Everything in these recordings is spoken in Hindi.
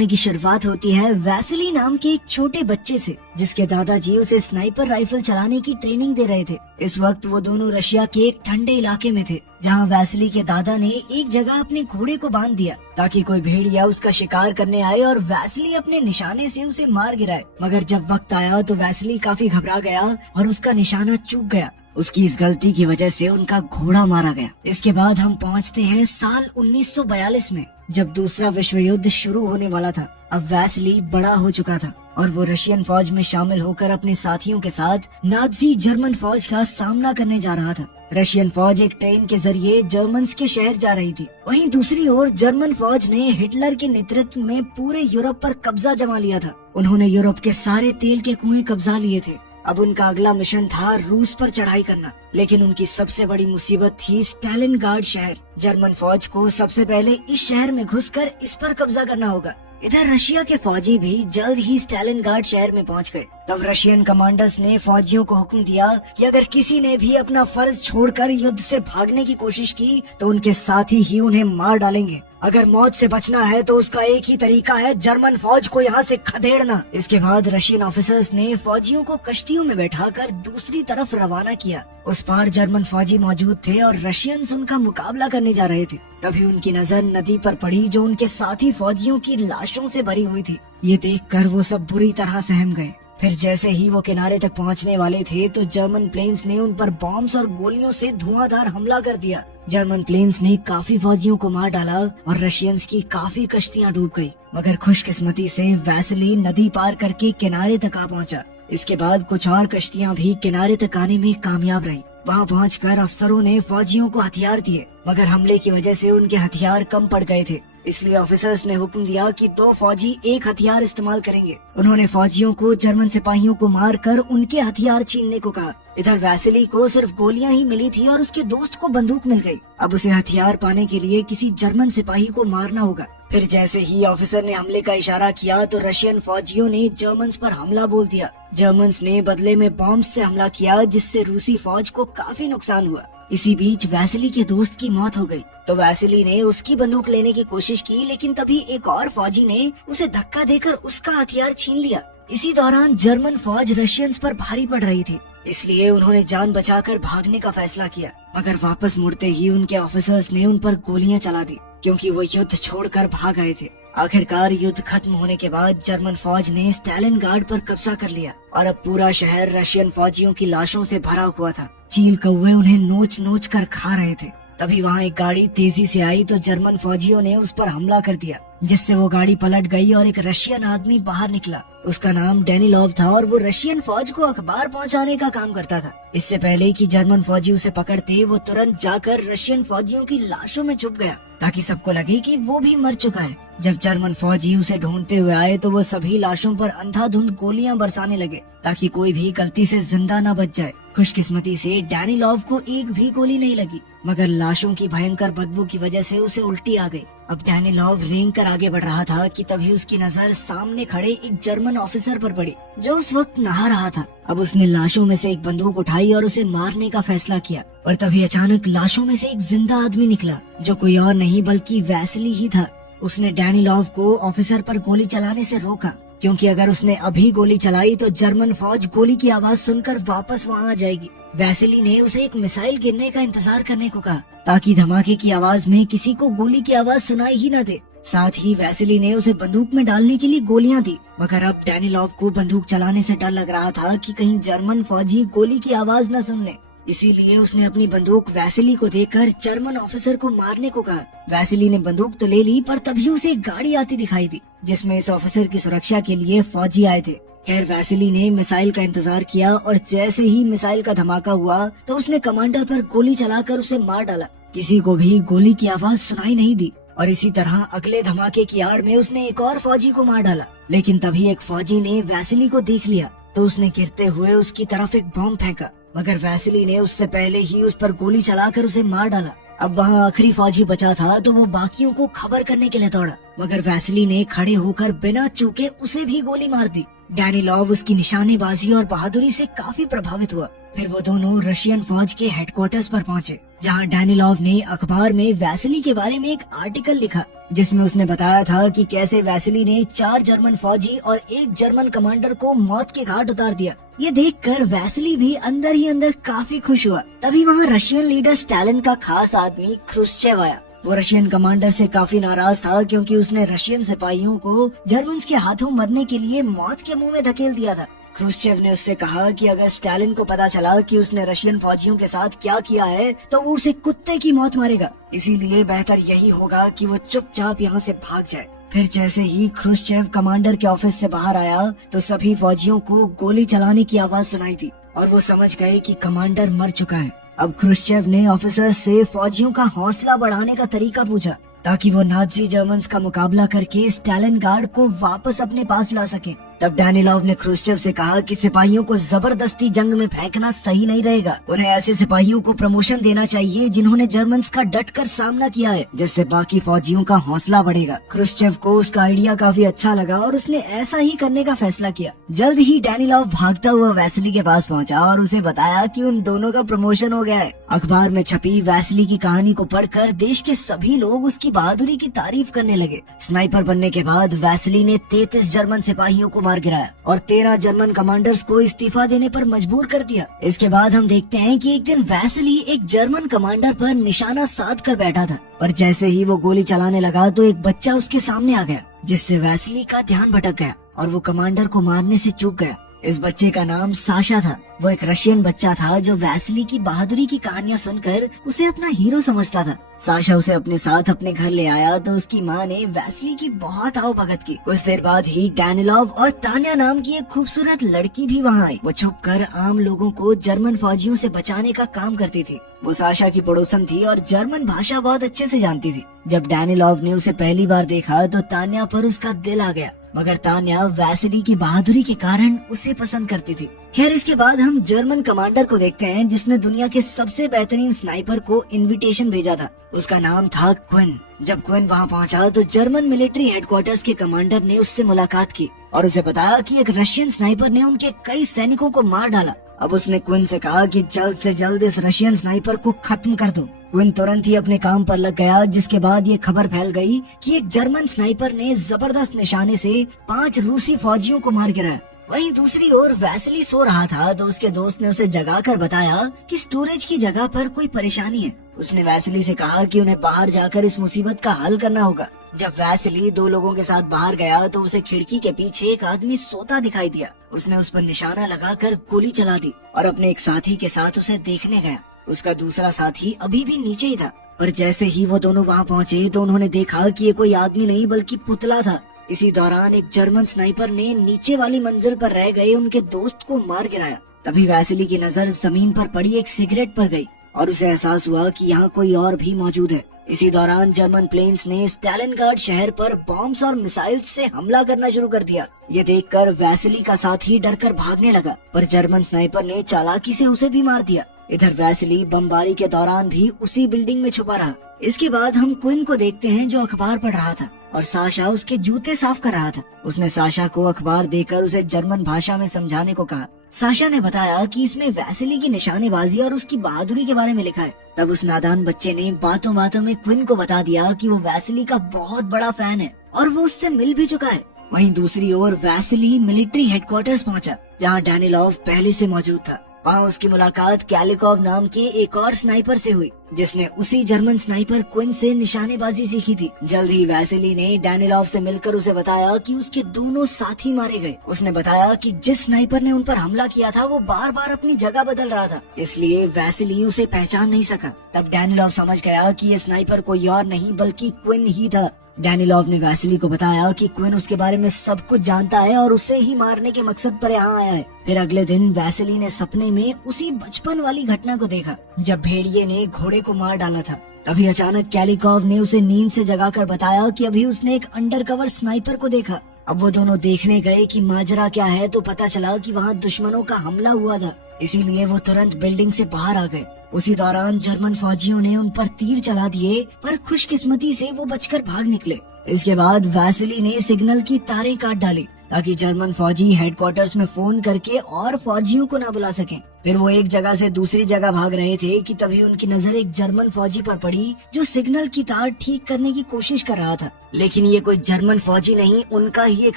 कहानी की शुरुआत होती है वैसिली नाम के एक छोटे बच्चे से, जिसके दादाजी उसे स्नाइपर राइफल चलाने की ट्रेनिंग दे रहे थे। इस वक्त वो दोनों रशिया के एक ठंडे इलाके में थे, जहाँ वैसिली के दादा ने एक जगह अपने घोड़े को बांध दिया ताकि कोई भेड़िया उसका शिकार करने आए और वैसिली अपने निशाने से उसे मार गिराए। मगर जब वक्त आया तो वैसिली काफी घबरा गया और उसका निशाना चूक गया। उसकी इस गलती की वजह से उनका घोड़ा मारा गया। इसके बाद हम पहुंचते हैं साल 1942 में, जब दूसरा विश्व युद्ध शुरू होने वाला था। अब वैसिली बड़ा हो चुका था और वो रशियन फौज में शामिल होकर अपने साथियों के साथ नाजी जर्मन फौज का सामना करने जा रहा था। रशियन फौज एक ट्रेन के जरिए जर्मन्स के शहर जा रही थी। वहीं दूसरी ओर जर्मन फौज ने हिटलर के नेतृत्व में पूरे यूरोप पर कब्जा जमा लिया था। उन्होंने यूरोप के सारे तेल के कुएं कब्जा लिए थे। अब उनका अगला मिशन था रूस पर चढ़ाई करना, लेकिन उनकी सबसे बड़ी मुसीबत थी स्टालिनग्राड शहर। जर्मन फौज को सबसे पहले इस शहर में घुसकर इस पर कब्जा करना होगा। इधर रशिया के फौजी भी जल्द ही स्टालिनग्राड शहर में पहुंच गए। तब रशियन कमांडर्स ने फौजियों को हुक्म दिया कि अगर किसी ने भी अपना फर्ज छोड़कर युद्ध से भागने की कोशिश की तो उनके साथी ही उन्हें मार डालेंगे। अगर मौत से बचना है तो उसका एक ही तरीका है, जर्मन फौज को यहाँ से खदेड़ना। इसके बाद रशियन ऑफिसर्स ने फौजियों को कश्तियों में बैठाकर दूसरी तरफ रवाना किया। उस पार जर्मन फौजी मौजूद थे और रशियंस उनका मुकाबला करने जा रहे थे। तभी उनकी नजर नदी पर पड़ी, जो उनके साथी फौजियों की लाशों से भरी हुई थी। ये देखकर वो सब बुरी तरह सहम गए। फिर जैसे ही वो किनारे तक पहुंचने वाले थे तो जर्मन प्लेन्स ने उन पर बॉम्ब्स और गोलियों से धुआंधार हमला कर दिया। जर्मन प्लेन्स ने काफी फौजियों को मार डाला और रशियंस की काफी कश्तियां डूब गई। मगर खुशकिस्मती से वैसिली नदी पार करके किनारे तक आ पहुंचा। इसके बाद कुछ और कश्तियां भी किनारे तक आने में कामयाब रहीं। वहां पहुंचकर अफसरों ने फौजियों को हथियार दिए, मगर हमले की वजह से उनके हथियार कम पड़ गए थे। इसलिए ऑफिसर्स ने हुक्म दिया कि 2 फौजी एक हथियार इस्तेमाल करेंगे। उन्होंने फौजियों को जर्मन सिपाहियों को मारकर उनके हथियार छीनने को कहा। इधर वैसिली को सिर्फ गोलियां ही मिली थी और उसके दोस्त को बंदूक मिल गई। अब उसे हथियार पाने के लिए किसी जर्मन सिपाही को मारना होगा। फिर जैसे ही ऑफिसर ने हमले का इशारा किया तो रशियन फौजियों ने जर्मन्स पर हमला बोल दिया। जर्मन्स ने बदले में बॉम्ब से हमला किया, जिससे रूसी फौज को काफी नुकसान हुआ। इसी बीच वैसिली के दोस्त की मौत हो गई तो वैसिली ने उसकी बंदूक लेने की कोशिश की, लेकिन तभी एक और फौजी ने उसे धक्का देकर उसका हथियार छीन लिया। इसी दौरान जर्मन फौज रशियंस पर भारी पड़ रही थी, इसलिए उन्होंने जान बचाकर भागने का फैसला किया। मगर वापस मुड़ते ही उनके ऑफिसर्स ने उन पर गोलियां चला दी, क्योंकि वो युद्ध छोड़कर भाग आए थे। आखिरकार युद्ध खत्म होने के बाद जर्मन फौज ने स्टालिनग्राड पर कब्जा कर लिया और अब पूरा शहर रशियन फौजियों की लाशों से भरा हुआ था। चील कौवे उन्हें नोच नोच कर खा रहे थे। तभी वहाँ एक गाड़ी तेजी से आई तो जर्मन फौजियों ने उस पर हमला कर दिया, जिससे वो गाड़ी पलट गई और एक रशियन आदमी बाहर निकला। उसका नाम डेनिलोव था और वो रशियन फौज को अखबार पहुंचाने का काम करता था। इससे पहले कि जर्मन फौजी उसे पकड़ते, वो तुरंत जाकर रशियन फौजियों की लाशों में छुप गया ताकि सबको लगे कि वो भी मर चुका है। जब जर्मन फौजी उसे ढूंढते हुए आए तो वो सभी लाशों पर अंधाधुंध गोलियां बरसाने लगे ताकि कोई भी गलती से जिंदा न बच जाए। खुशकिस्मती से डेनिलोव को एक भी गोली नहीं लगी, मगर लाशों की भयंकर बदबू की वजह से उसे उल्टी आ गई। अब डेनिलोव रेंग कर आगे बढ़ रहा था कि तभी उसकी नजर सामने खड़े एक जर्मन ऑफिसर पर पड़ी, जो उस वक्त नहा रहा था। अब उसने लाशों में से एक बंदूक उठाई और उसे मारने का फैसला किया, और तभी अचानक लाशों में से एक जिंदा आदमी निकला, जो कोई और नहीं बल्कि वैसिली ही था। उसने डेनिलोव को ऑफिसर पर गोली चलाने से रोका, क्योंकि अगर उसने अभी गोली चलाई तो जर्मन फौज गोली की आवाज सुनकर वापस वहाँ आ जाएगी। वैसिली ने उसे एक मिसाइल गिरने का इंतजार करने को कहा, ताकि धमाके की आवाज में किसी को गोली की आवाज सुनाई ही न दे। साथ ही वैसिली ने उसे बंदूक में डालने के लिए गोलियां दी, मगर अब डेनिलोव को बंदूक चलाने से डर लग रहा था कि कहीं जर्मन फौजी गोली की आवाज न सुन ले। इसीलिए उसने अपनी बंदूक वैसिली को देकर जर्मन ऑफिसर को मारने को कहा। वैसिली ने बंदूक तो ले ली, पर तभी उसे एक गाड़ी आती दिखाई दी, जिसमें इस ऑफिसर की सुरक्षा के लिए फौजी आए थे। खैर वैसिली ने मिसाइल का इंतजार किया और जैसे ही मिसाइल का धमाका हुआ तो उसने कमांडर पर गोली चलाकर उसे मार डाला। किसी को भी गोली की आवाज सुनाई नहीं दी और इसी तरह अगले धमाके की आड़ में उसने एक और फौजी को मार डाला। लेकिन तभी एक फौजी ने वैसिली को देख लिया तो उसने गिरते हुए उसकी तरफ एक बॉम्ब फेंका, मगर वैसिली ने उससे पहले ही उस पर गोली चलाकर उसे मार डाला। अब वहाँ आखिरी फौजी बचा था तो वो बाकियों को खबर करने के लिए दौड़ा, मगर वैसिली ने खड़े होकर बिना चूके उसे भी गोली मार दी। डैनिलॉव उसकी निशानेबाजी और बहादुरी से काफी प्रभावित हुआ। फिर वो दोनों रशियन फौज के हेडक्वार्टर्स पर पहुंचे, जहां डैनिलॉव ने अखबार में वैसिली के बारे में एक आर्टिकल लिखा, जिसमें उसने बताया था कि कैसे वैसिली ने 4 जर्मन फौजी और 1 जर्मन कमांडर को मौत के घाट उतार दिया। ये देखकर वैसिली भी अंदर ही अंदर काफी खुश हुआ। तभी वहाँ रशियन लीडर स्टालिन का खास आदमी क्रुश्चेव आया। वो रशियन कमांडर से काफी नाराज था, क्योंकि उसने रशियन सिपाहियों को जर्मन्स के हाथों मरने के लिए मौत के मुंह में धकेल दिया था। क्रुश्चेव ने उससे कहा कि अगर स्टालिन को पता चला कि उसने रशियन फौजियों के साथ क्या किया है तो वो उसे कुत्ते की मौत मारेगा, इसीलिए बेहतर यही होगा कि वो चुपचाप यहाँ से भाग जाए। फिर जैसे ही क्रुश्चेव कमांडर के ऑफिस से बाहर आया तो सभी फौजियों को गोली चलाने की आवाज सुनाई थी और वो समझ गए कि कमांडर मर चुका है। अब क्रुश्चेव ने ऑफिसर से फौजियों का हौसला बढ़ाने का तरीका पूछा, ताकि वो नाजी जर्मन्स का मुकाबला करके स्टालिनग्राड को वापस अपने पास ला सके। तब डैनिलॉव ने क्रुश्चेव से कहा कि सिपाहियों को जबरदस्ती जंग में फेंकना सही नहीं रहेगा। उन्हें ऐसे सिपाहियों को प्रमोशन देना चाहिए जिन्होंने जर्मन्स का डटकर सामना किया है, जिससे बाकी फौजियों का हौसला बढ़ेगा। क्रुश्चेव को उसका आइडिया काफी अच्छा लगा और उसने ऐसा ही करने का फैसला किया। जल्द ही डैनिलॉव भागता हुआ वैसिली के पास पहुंचा और उसे बताया कि उन दोनों का प्रमोशन हो गया है। अखबार में छपी वैसिली की कहानी को पढ़कर देश के सभी लोग उसकी बहादुरी की तारीफ करने लगे। स्नाइपर बनने के बाद वैसिली ने 33 जर्मन सिपाहियों को मार गिराया और 13 जर्मन कमांडर्स को इस्तीफा देने पर मजबूर कर दिया। इसके बाद हम देखते हैं कि एक दिन वैसिली एक जर्मन कमांडर पर निशाना साध कर बैठा था, पर जैसे ही वो गोली चलाने लगा तो एक बच्चा उसके सामने आ गया, जिससे वैसिली का ध्यान भटक गया और वो कमांडर को मारने से चूक गया। इस बच्चे का नाम साशा था। वो एक रशियन बच्चा था जो वैसिली की बहादुरी की कहानियां सुनकर उसे अपना हीरो समझता था। साशा उसे अपने साथ अपने घर ले आया तो उसकी माँ ने वैसिली की बहुत आवभगत की। कुछ देर बाद ही डैनिलॉव और तान्या नाम की एक खूबसूरत लड़की भी वहाँ आई। वो छुपकर आम लोगों को जर्मन फौजियों से बचाने का काम करती थी। वो साशा की पड़ोसन थी और जर्मन भाषा बहुत अच्छे से जानती थी। जब डैनिलॉव ने उसे पहली बार देखा तो तान्या पर उसका दिल आ गया, मगर तान्या वैसिली की बहादुरी के कारण उसे पसंद करती थी। खैर, इसके बाद हम जर्मन कमांडर को देखते हैं जिसने दुनिया के सबसे बेहतरीन स्नाइपर को इनविटेशन भेजा था। उसका नाम था क्विन। जब क्विन वहाँ पहुँचा तो जर्मन मिलिट्री हेडक्वार्टर्स के कमांडर ने उससे मुलाकात की और उसे बताया कि एक रशियन स्नाइपर ने उनके कई सैनिकों को मार डाला। अब उसने क्विन से कहा कि जल्द से जल्द इस रशियन स्नाइपर को खत्म कर दो। क्विन तुरंत ही अपने काम पर लग गया, जिसके बाद ये खबर फैल गई कि एक जर्मन स्नाइपर ने जबरदस्त निशाने से 5 रूसी फौजियों को मार गिराया। वहीं दूसरी ओर वैसिली सो रहा था तो उसके दोस्त ने उसे जगाकर बताया कि स्टोरेज की जगह पर कोई परेशानी है। उसने वैसिली से कहा कि उन्हें बाहर जाकर इस मुसीबत का हल करना होगा। जब वैसिली 2 लोगों के साथ बाहर गया तो उसे खिड़की के पीछे एक आदमी सोता दिखाई दिया। उसने उस पर निशाना लगाकर गोली चला दी और अपने एक साथी के साथ उसे देखने गया। उसका दूसरा साथी अभी भी नीचे ही था, पर जैसे ही वो दोनों वहाँ पहुँचे तो उन्होंने देखा कि ये कोई आदमी नहीं बल्कि पुतला था। इसी दौरान एक जर्मन स्नाइपर ने नीचे वाली मंजिल पर रह गए उनके दोस्त को मार गिराया। तभी वैसिली की नजर जमीन पर पड़ी एक सिगरेट पर गई और उसे एहसास हुआ कि यहाँ कोई और भी मौजूद है। इसी दौरान जर्मन प्लेन्स ने स्टालिनग्राड शहर पर बॉम्ब्स और मिसाइल्स से हमला करना शुरू कर दिया। ये देखकर वैसिली का साथी डरकर भागने लगा, पर जर्मन स्नाइपर ने चालाकी से उसे भी मार दिया। इधर वैसिली बमबारी के दौरान भी उसी बिल्डिंग में छुपा रहा। इसके बाद हम क्विन को देखते हैं जो अखबार पढ़ रहा था और साशा उसके जूते साफ कर रहा था। उसने साशा को अखबार देकर उसे जर्मन भाषा में समझाने को कहा। साशा ने बताया कि इसमें वैसिली की निशानेबाजी और उसकी बहादुरी के बारे में लिखा है। तब उस नादान बच्चे ने बातों बातों में क्विन को बता दिया कि वो वैसिली का बहुत बड़ा फैन है और वो उससे मिल भी चुका है। वहीं दूसरी ओर वैसिली मिलिट्री हेडक्वार्टर्स पहुंचा, जहां डैनिलॉव पहले से मौजूद था। वहाँ उसकी मुलाकात कैलिकॉव नाम के एक और स्नाइपर से हुई, जिसने उसी जर्मन स्नाइपर क्विन से निशानेबाजी सीखी थी। जल्द ही वैसिली ने डैनिलॉव से मिलकर उसे बताया कि उसके दोनों साथी मारे गए। उसने बताया कि जिस स्नाइपर ने उन पर हमला किया था वो बार बार अपनी जगह बदल रहा था, इसलिए वैसिली उसे पहचान नहीं सका। तब डैनिलॉव समझ गया कि ये स्नाइपर कोई और नहीं बल्कि क्विन ही था। डैनिलॉव ने वैसिली को बताया कि क्विन उसके बारे में सब कुछ जानता है और उसे ही मारने के मकसद पर यहाँ आया है। फिर अगले दिन वैसिली ने सपने में उसी बचपन वाली घटना को देखा जब भेड़िए ने घोड़े को मार डाला था। तभी अचानक कैलिकॉव ने उसे नींद से जगाकर बताया कि अभी उसने एक अंडरकवर स्नाइपर को देखा। अब वो दोनों देखने गए कि माजरा क्या है तो पता चला कि वहाँ दुश्मनों का हमला हुआ था, इसीलिए वो तुरंत बिल्डिंग से बाहर आ गए। उसी दौरान जर्मन फौजियों ने उन पर तीर चला दिए, पर खुशकिस्मती से वो बचकर भाग निकले। इसके बाद वैसिली ने सिग्नल की तारें काट डाली, ताकि जर्मन फौजी हेडक्वार्टर्स में फोन करके और फौजियों को ना बुला सकें। फिर वो एक जगह से दूसरी जगह भाग रहे थे कि तभी उनकी नजर एक जर्मन फौजी पर पड़ी जो सिग्नल की तार ठीक करने की कोशिश कर रहा था। लेकिन ये कोई जर्मन फौजी नहीं, उनका ही एक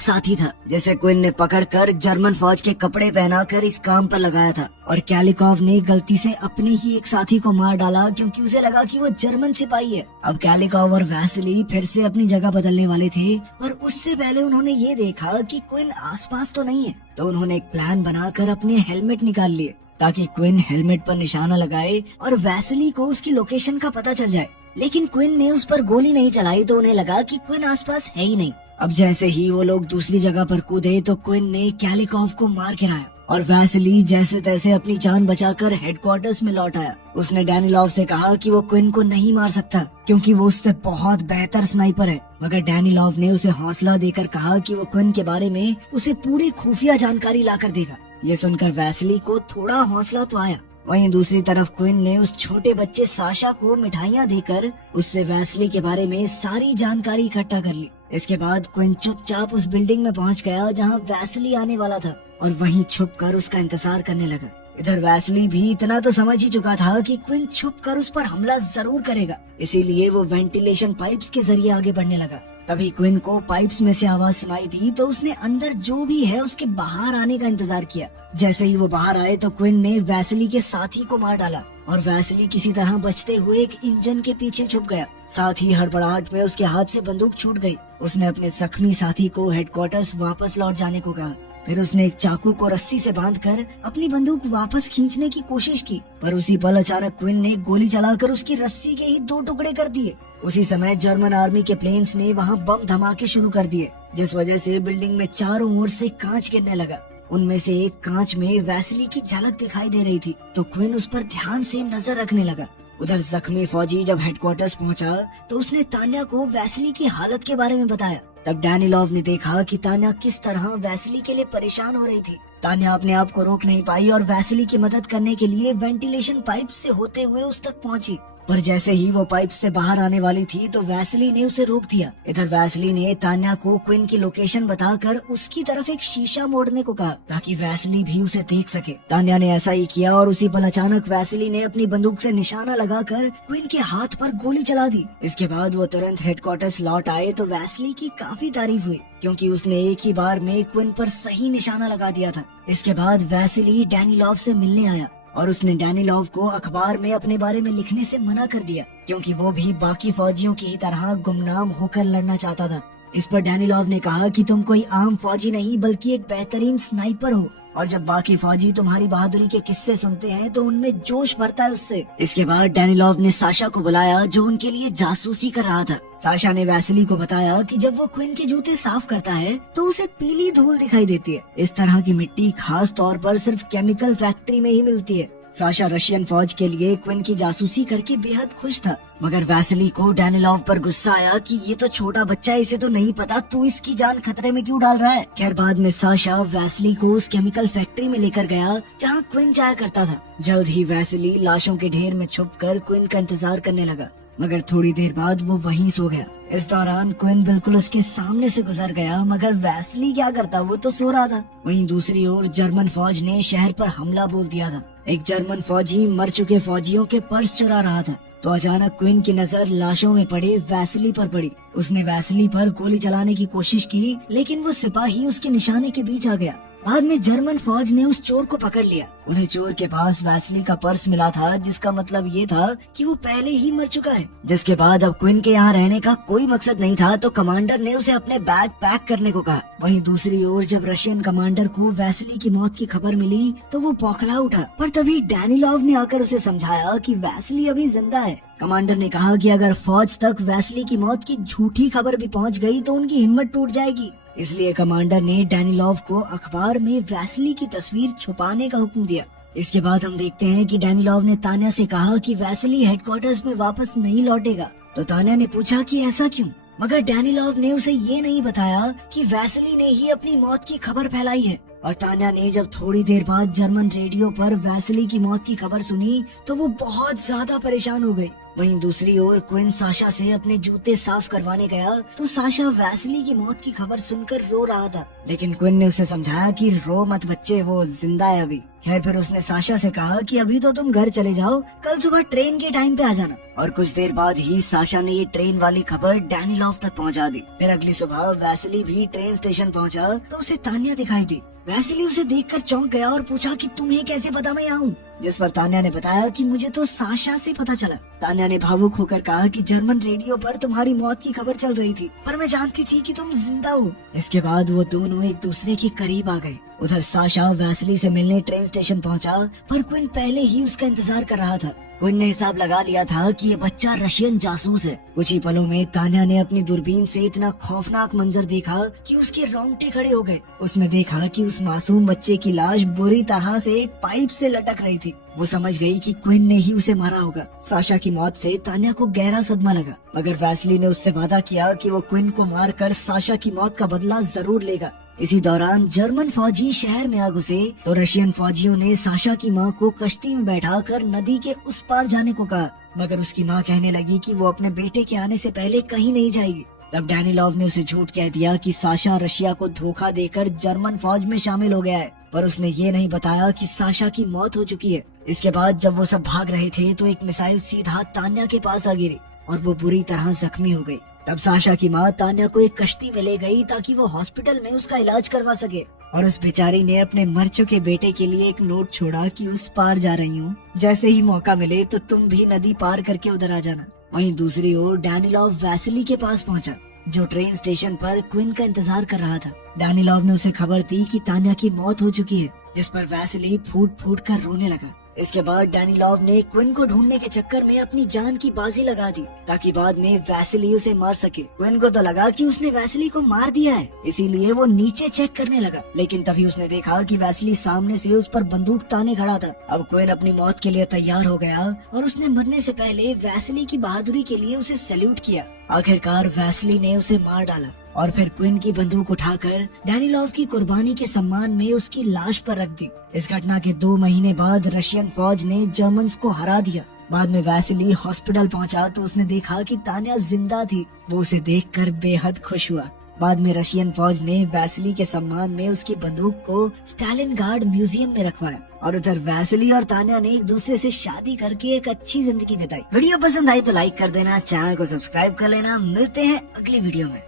साथी था जिसे क्विन ने पकड़कर जर्मन फौज के कपड़े पहनाकर इस काम पर लगाया था। और कैलिकॉव ने गलती से अपने ही एक साथी को मार डाला क्योंकि उसे लगा कि वो जर्मन सिपाही है। अब कैलिकॉव और वैसिली फिर से अपनी जगह बदलने वाले थे, पर उससे पहले उन्होंने ये देखा कि क्विन आसपास तो नहीं है। तो उन्होंने एक प्लान बनाकर अपने हेलमेट निकाल लिए ताकि क्विन हेलमेट पर निशाना लगाए और वैसिली को उसकी लोकेशन का पता चल जाए। लेकिन क्विन ने उस पर गोली नहीं चलाई तो उन्हें लगा कि क्विन आसपास है ही नहीं। अब जैसे ही वो लोग दूसरी जगह पर कूदे तो क्विन ने कैलिकॉव को मार गिराया और वैसिली जैसे तैसे अपनी जान बचाकर हेडक्वार्टर्स में लौट आया। उसने डैनिलॉव से कहा कि वो क्विन को नहीं मार सकता क्योंकि वो उससे बहुत बेहतर स्नाइपर है, मगर डैनिलॉव ने उसे हौसला देकर कहा कि वो क्विन के बारे में उसे पूरी खुफिया जानकारी लाकर देगा। ये सुनकर वैसिली को थोड़ा हौसला तो आया। वहीं दूसरी तरफ क्विन ने उस छोटे बच्चे साशा को मिठाइयाँ देकर उससे वैसिली के बारे में सारी जानकारी इकट्ठा कर ली। इसके बाद क्विन चुपचाप उस बिल्डिंग में पहुंच गया जहां वैसिली आने वाला था और वहीं छुपकर उसका इंतजार करने लगा। इधर वैसिली भी इतना तो समझ ही चुका था कि क्विन छुपकर उस पर हमला जरूर करेगा, इसीलिए वो वेंटिलेशन पाइप्स के जरिए आगे बढ़ने लगा। तभी क्विन को पाइप्स में से आवाज सुनाई दी तो उसने अंदर जो भी है उसके बाहर आने का इंतजार किया। जैसे ही वो बाहर आए तो क्विन ने वैसिली के साथी को मार डाला और वैसिली किसी तरह बचते हुए एक इंजन के पीछे छुप गया। साथ ही हड़बड़ाहट में उसके हाथ से बंदूक छूट गई। उसने अपने जख्मी साथी को हेडक्वार्टर्स वापस लौट जाने को कहा। फिर उसने एक चाकू को रस्सी से बांधकर अपनी बंदूक वापस खींचने की कोशिश की, पर उसी पल अचानक क्विन ने गोली चलाकर उसकी रस्सी के ही 2 टुकड़े कर दिए। उसी समय जर्मन आर्मी के प्लेन्स ने वहां बम धमाके शुरू कर दिए, जिस वजह से बिल्डिंग में चारों ओर से कांच गिरने लगा। उनमें से एक कांच में वैसिली की झलक दिखाई दे रही थी तो क्विन उस पर ध्यान से नजर रखने लगा। उधर जख्मी फौजी जब हेडक्वार्टर्स पहुंचा तो उसने तान्या को वैसिली की हालत के बारे में बताया। तब डैनिलॉव ने देखा कि तान्या किस तरह वैसिली के लिए परेशान हो रही थी। तान्या अपने आप को रोक नहीं पाई और वैसिली की मदद करने के लिए वेंटिलेशन पाइप से होते हुए उस तक पहुंची, पर जैसे ही वो पाइप से बाहर आने वाली थी तो वैसिली ने उसे रोक दिया। इधर वैसिली ने तान्या को क्विन की लोकेशन बताकर उसकी तरफ एक शीशा मोड़ने को कहा ताकि वैसिली भी उसे देख सके। तान्या ने ऐसा ही किया और उसी पल अचानक वैसिली ने अपनी बंदूक से निशाना लगाकर क्विन के हाथ पर गोली चला दी। इसके बाद वो तुरंत हेडक्वार्टर्स लौट आए तो वैसिली की काफी तारीफ हुई क्योंकि उसने एक ही बार में क्विन पर सही निशाना लगा दिया था। इसके बाद वैसिली डैनिलॉव से मिलने आया और उसने डैनिलॉव को अखबार में अपने बारे में लिखने से मना कर दिया क्योंकि वो भी बाकी फौजियों की ही तरह गुमनाम होकर लड़ना चाहता था। इस पर डैनिलॉव ने कहा कि तुम कोई आम फौजी नहीं बल्कि एक बेहतरीन स्नाइपर हो और जब बाकी फौजी तुम्हारी बहादुरी के किस्से सुनते हैं तो उनमें जोश भरता है उससे। इसके बाद डैनिलॉव ने साशा को बुलाया जो उनके लिए जासूसी कर रहा था। साशा ने वैसिली को बताया कि जब वो क्विन के जूते साफ करता है तो उसे पीली धूल दिखाई देती है। इस तरह की मिट्टी खास तौर पर सिर्फ केमिकल फैक्ट्री में ही मिलती है। साशा रशियन फौज के लिए क्विन की जासूसी करके बेहद खुश था, मगर वैसिली को डैनिलॉव पर गुस्सा आया कि ये तो छोटा बच्चा है, इसे तो नहीं पता तू इसकी जान खतरे में क्यों डाल रहा है। खैर बाद में साशा वैसिली को उस केमिकल फैक्ट्री में लेकर गया जहाँ क्विन जाया करता था। जल्द ही वैसिली लाशों के ढेर में छुपकर क्विन का इंतजार करने लगा, मगर थोड़ी देर बाद वो वहीं सो गया। इस दौरान क्विन बिल्कुल उसके सामने से गुजर गया, मगर वैसिली क्या करता, वो तो सो रहा था। वहीं दूसरी ओर जर्मन फौज ने शहर पर हमला बोल दिया था। एक जर्मन फौजी मर चुके फौजियों के पर्स चुरा रहा था तो अचानक क्विन की नजर लाशों में पड़े वैसिली पर पड़ी। उसने वैसिली पर गोली चलाने की कोशिश की लेकिन वो सिपाही उसके निशाने के बीच आ गया। बाद में जर्मन फौज ने उस चोर को पकड़ लिया। उन्हें चोर के पास वैसिली का पर्स मिला था जिसका मतलब ये था कि वो पहले ही मर चुका है। जिसके बाद अब क्विन के यहाँ रहने का कोई मकसद नहीं था तो कमांडर ने उसे अपने बैग पैक करने को कहा। वहीं दूसरी ओर जब रशियन कमांडर को वैसिली की मौत की खबर मिली तो वो बौखला उठा, पर तभी डैनिलॉव ने आकर उसे समझाया कि वैसिली अभी जिंदा है। कमांडर ने कहा कि अगर फौज तक वैसिली की मौत की झूठी खबर भी पहुंच गई तो उनकी हिम्मत टूट जाएगी। इसलिए कमांडर ने डैनिलॉव को अखबार में वैसिली की तस्वीर छुपाने का हुक्म दिया। इसके बाद हम देखते हैं कि डैनिलॉव ने तान्या से कहा कि वैसिली हेडक्वार्टर्स में वापस नहीं लौटेगा। तो तान्या ने पूछा कि ऐसा क्यों, मगर डैनिलॉव ने उसे ये नहीं बताया कि वैसिली ने ही अपनी मौत की खबर फैलाई है। और तान्या ने जब थोड़ी देर बाद जर्मन रेडियो पर वैसिली की मौत की खबर सुनी तो वो बहुत ज्यादा परेशान हो गई। वहीं दूसरी ओर क्विन साशा से अपने जूते साफ करवाने गया तो साशा वैसली की मौत की खबर सुनकर रो रहा था, लेकिन क्विन ने उसे समझाया कि रो मत बच्चे, वो जिंदा है अभी। खैर फिर उसने साशा से कहा कि अभी तो तुम घर चले जाओ, कल सुबह ट्रेन के टाइम पे आ जाना। और कुछ देर बाद ही साशा ने ये ट्रेन वाली खबर डैनिलॉव तक पहुंचा दी। फिर अगली सुबह वैसली भी ट्रेन स्टेशन पहुंचा तो उसे तान्या दिखाई दी। वैसली उसे देखकर चौंक गया और पूछा कि तुम्हें कैसे पता मैं यहाँ हूँ, जिस पर तान्या ने बताया कि मुझे तो साशा से पता चला। तान्या ने भावुक होकर कहा कि जर्मन रेडियो पर तुम्हारी मौत की खबर चल रही थी, पर मैं जानती थी कि तुम जिंदा हो। इसके बाद वो दोनों एक दूसरे के करीब आ गए। उधर साशा वैसली से मिलने ट्रेन स्टेशन पहुंचा, पर क्विन पहले ही उसका इंतजार कर रहा था। क्विन ने हिसाब लगा लिया था कि ये बच्चा रशियन जासूस है। कुछ ही पलों में तान्या ने अपनी दूरबीन से इतना खौफनाक मंजर देखा कि उसके रोंगटे खड़े हो गए। उसने देखा कि उस मासूम बच्चे की लाश बुरी तरह से एक पाइप से लटक रही थी। वो समझ गई कि क्विन ने ही उसे मारा होगा। साशा की मौत से तान्या को गहरा सदमा लगा, मगर वैसली ने उससे वादा किया कि वो क्विन को मारकर साशा की मौत का बदला जरूर लेगा। इसी दौरान जर्मन फौजी शहर में आ घुसे तो रशियन फौजियों ने साशा की मां को कश्ती में बैठाकर नदी के उस पार जाने को कहा, मगर उसकी मां कहने लगी कि वो अपने बेटे के आने से पहले कहीं नहीं जाएगी। तब डैनिलॉव ने उसे झूठ कह दिया कि साशा रशिया को धोखा देकर जर्मन फौज में शामिल हो गया है, पर उसने ये नहीं बताया कि साशा की मौत हो चुकी है। इसके बाद जब वो सब भाग रहे थे तो एक मिसाइल सीधा तान्या के पास आ गिरी और वो बुरी तरह जख्मी हो गई। तब साशा की माँ तान्या को एक कश्ती में ले गई ताकि वो हॉस्पिटल में उसका इलाज करवा सके, और उस बेचारी ने अपने मर चुके बेटे के लिए एक नोट छोड़ा कि उस पार जा रही हूँ, जैसे ही मौका मिले तो तुम भी नदी पार करके उधर आ जाना। वहीं दूसरी ओर डैनिलॉव वैसली के पास पहुंचा, जो ट्रेन स्टेशन पर क्विन का इंतजार कर रहा था। डैनिलॉव ने उसे खबर दी कि तान्या की मौत हो चुकी है, जिस पर वैसली फूट फूट कर रोने लगा। इसके बाद डैनिलॉव ने क्विन को ढूंढने के चक्कर में अपनी जान की बाजी लगा दी ताकि बाद में वैसली उसे मार सके। क्विन को तो लगा कि उसने वैसली को मार दिया है, इसीलिए वो नीचे चेक करने लगा, लेकिन तभी उसने देखा कि वैसली सामने से उस पर बंदूक ताने खड़ा था। अब क्विन अपनी मौत के लिए तैयार हो गया और उसने मरने से पहले वैसली की बहादुरी के लिए उसे सैल्यूट किया। आखिरकार वैसली ने उसे मार डाला और फिर क्विन की बंदूक उठाकर डैनिलॉव की कुर्बानी के सम्मान में उसकी लाश पर रख दी। इस घटना के 2 महीने बाद रशियन फौज ने जर्मन्स को हरा दिया। बाद में वैसली हॉस्पिटल पहुंचा तो उसने देखा कि तान्या जिंदा थी। वो उसे देखकर बेहद खुश हुआ। बाद में रशियन फौज ने वैसली के सम्मान में उसकी बंदूक को स्टालिनग्राड म्यूजियम में रखवाया और उधर वैसली और तान्या ने एक दूसरे से शादी करके एक अच्छी जिंदगी बिताई। वीडियो पसंद आई तो लाइक कर देना, चैनल को सब्सक्राइब कर लेना। मिलते हैं अगली वीडियो में।